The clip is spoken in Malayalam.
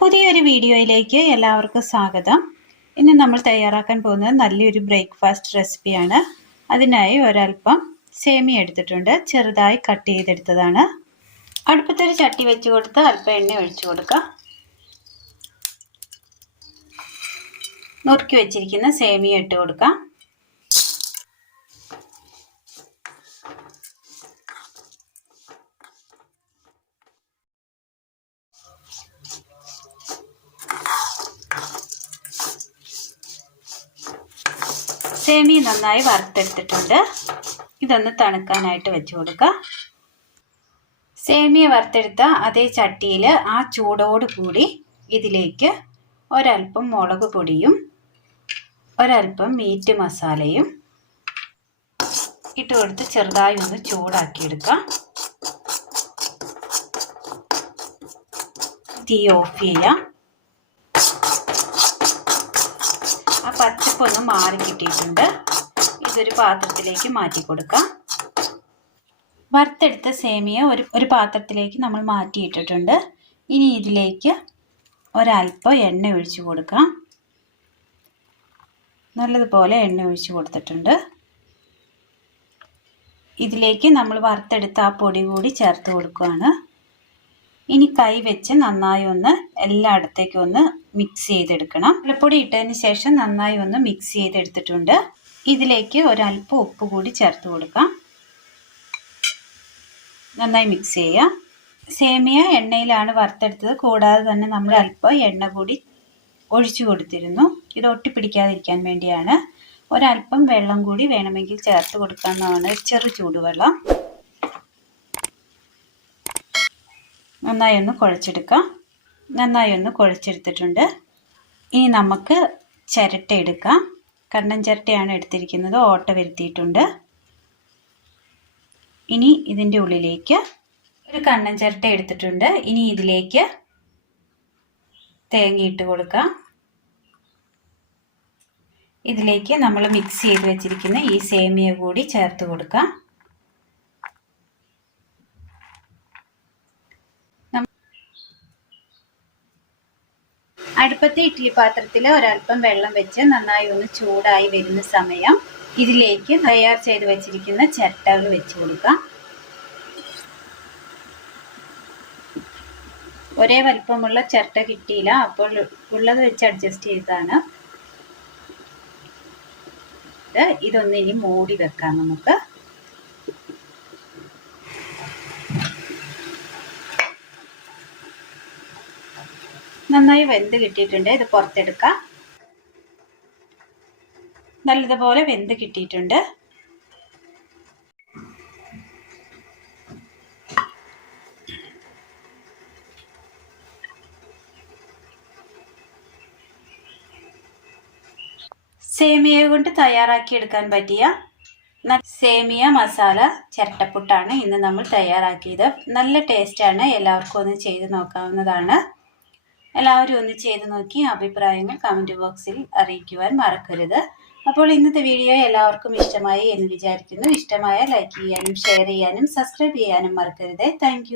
പുതിയൊരു വീഡിയോയിലേക്ക് എല്ലാവർക്കും സ്വാഗതം. ഇന്ന് നമ്മൾ തയ്യാറാക്കാൻ പോകുന്നത് നല്ലൊരു ബ്രേക്ക്ഫാസ്റ്റ് റെസിപ്പിയാണ്. അതിനായി ഒരൽപ്പം സേമിയ എടുത്തിട്ടുണ്ട്, ചെറുതായി കട്ട് ചെയ്തെടുത്തതാണ്. അടുപ്പത്തൊരു ചട്ടി വെച്ച് കൊടുത്ത് അല്പം എണ്ണ ഒഴിച്ചു കൊടുക്കുക. നുറുക്കി വെച്ചിരിക്കുന്ന സേമിയ ഇട്ട് കൊടുക്കാം. സേമിയ നന്നായി വറുത്തെടുത്തിട്ടുണ്ട്. ഇതൊന്ന് തണുക്കാനായിട്ട് വെച്ച് കൊടുക്കുക. സേമിയ വറുത്തെടുത്ത അതേ ചട്ടിയിൽ ആ ചൂടോട് കൂടി ഇതിലേക്ക് ഒരൽപ്പം മുളക് പൊടിയും ഒരൽപ്പം മീറ്റ് മസാലയും ഇട്ട് കൊടുത്ത് ചെറുതായി ഒന്ന് ചൂടാക്കിയെടുക്കാം. തീ ഓഫ് ചെയ്യാം. ആ പച്ചപ്പൊന്ന് മാറി കിട്ടിയിട്ടുണ്ട്. ഇതൊരു പാത്രത്തിലേക്ക് മാറ്റി കൊടുക്കാം. വറുത്തെടുത്ത സേമിയ ഒരു പാത്രത്തിലേക്ക് നമ്മൾ മാറ്റിയിട്ടിട്ടുണ്ട്. ഇനി ഇതിലേക്ക് ഒരൽപ്പം എണ്ണ ഒഴിച്ചു കൊടുക്കാം. നല്ലതുപോലെ എണ്ണ ഒഴിച്ചു കൊടുത്തിട്ടുണ്ട്. ഇതിലേക്ക് നമ്മൾ വറുത്തെടുത്ത ആ പൊടി കൂടി ചേർത്ത് കൊടുക്കുകയാണ്. ഇനി കൈ വെച്ച് നന്നായി ഒന്ന് എല്ലായിടത്തേക്കും ഒന്ന് മിക്സ് ചെയ്തെടുക്കണം. വെള്ളപ്പൊടി ഇട്ടതിന് ശേഷം നന്നായി ഒന്ന് മിക്സ് ചെയ്തെടുത്തിട്ടുണ്ട്. ഇതിലേക്ക് ഒരൽപ്പം ഉപ്പ് കൂടി ചേർത്ത് കൊടുക്കാം. നന്നായി മിക്സ് ചെയ്യാം. സേമിയ എണ്ണയിലാണ് വറുത്തെടുത്തത്. കൂടാതെ തന്നെ നമ്മൾ അല്പം എണ്ണ കൂടി ഒഴിച്ചു കൊടുത്തിരുന്നു. ഇത് ഒട്ടിപ്പിടിക്കാതിരിക്കാൻ വേണ്ടിയാണ്. ഒരൽപ്പം വെള്ളം കൂടി വേണമെങ്കിൽ ചേർത്ത് കൊടുക്കാവുന്നതാണ്, ചെറു ചൂടുവെള്ളം. നന്നായി ഒന്ന് കുഴച്ചെടുക്കാം. നന്നായി ഒന്ന് കുഴച്ചെടുത്തിട്ടുണ്ട്. ഇനി നമുക്ക് ചിരട്ട എടുക്കാം. കണ്ടൻ ചിരട്ടയാണ് എടുത്തിരിക്കുന്നത്, ഓട്ട വരുത്തിയിട്ടുണ്ട്. ഇനി ഇതിൻ്റെ ഉള്ളിലേക്ക് ഒരു കണ്ണൻ ചിരട്ട എടുത്തിട്ടുണ്ട്. ഇനി ഇതിലേക്ക് തേങ്ങ ഇട്ട് കൊടുക്കാം. ഇതിലേക്ക് നമ്മൾ മിക്സ് ചെയ്ത് വെച്ചിരിക്കുന്ന ഈ സേമിയ കൂടി ചേർത്ത് കൊടുക്കാം. അടുപ്പത്തെ ഇഡ്ഡലി പാത്രത്തിൽ ഒരൽപ്പം വെള്ളം വെച്ച് നന്നായി ഒന്ന് ചൂടായി വരുന്ന സമയം ഇതിലേക്ക് തയ്യാർ ചെയ്ത് വെച്ചിരിക്കുന്ന ചിരട്ടകൾ വെച്ച് കൊടുക്കാം. ഒരേ വലിപ്പമുള്ള ചിരട്ട കിട്ടിയില്ല, അപ്പോൾ ഉള്ളത് വെച്ച് അഡ്ജസ്റ്റ് ചെയ്തതാണ്. ഇതൊന്ന് ഇനി മൂടി വെക്കാം നമുക്ക്. നന്നായി വെന്ത് കിട്ടിയിട്ടുണ്ട്. ഇത് പുറത്തെടുക്കാം. നല്ലതുപോലെ വെന്ത് കിട്ടിയിട്ടുണ്ട്. സേമിയ കൊണ്ട് തയ്യാറാക്കിയെടുക്കാൻ പറ്റിയ സേമിയ മസാല ചിരട്ടപ്പുട്ടാണ് ഇന്ന് നമ്മൾ തയ്യാറാക്കിയത്. നല്ല ടേസ്റ്റാണ്. എല്ലാവർക്കും ഒന്ന് ചെയ്ത് നോക്കാവുന്നതാണ്. എല്ലാവരും ഒന്ന് ചെയ്ത് നോക്കി അഭിപ്രായങ്ങൾ കമൻറ്റ് ബോക്സിൽ അറിയിക്കുവാൻ മറക്കരുത്. അപ്പോൾ ഇന്നത്തെ വീഡിയോ എല്ലാവർക്കും ഇഷ്ടമായി എന്ന് വിചാരിക്കുന്നു. ഇഷ്ടമായ ലൈക്ക് ചെയ്യാനും ഷെയർ ചെയ്യാനും സബ്സ്ക്രൈബ് ചെയ്യാനും മറക്കരുത്. താങ്ക്